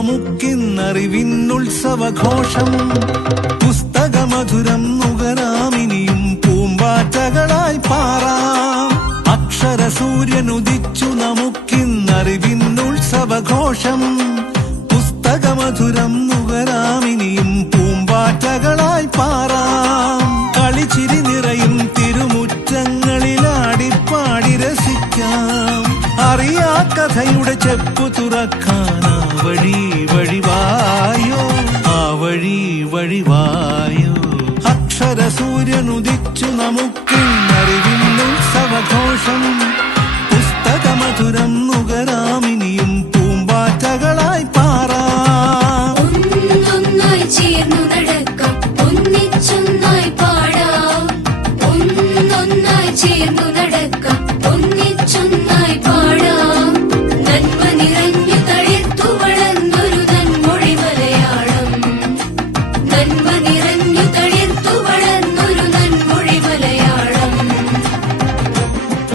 നമുക്കിന്നറിവിന്നുത്സവഘോഷം. പുസ്തകമധുരം നുകരാമിനിയും പൂമ്പാറ്റകളായി പാറാം. അക്ഷരസൂര്യനുദിച്ചു നമുക്കിന്നറിവിന്നുത്സവഘോഷം. പുസ്തകമധുരം നുകരാമിനിയും പൂമ്പാറ്റകളായി പാറാം. കളിച്ചിരി നിറയും തിരുമുറ്റങ്ങളിലാടിപ്പാടി രസിക്കാം. അറിയാ കഥയുടെ ചെപ്പു തുറക്കാനാ വഴി വഴിവായി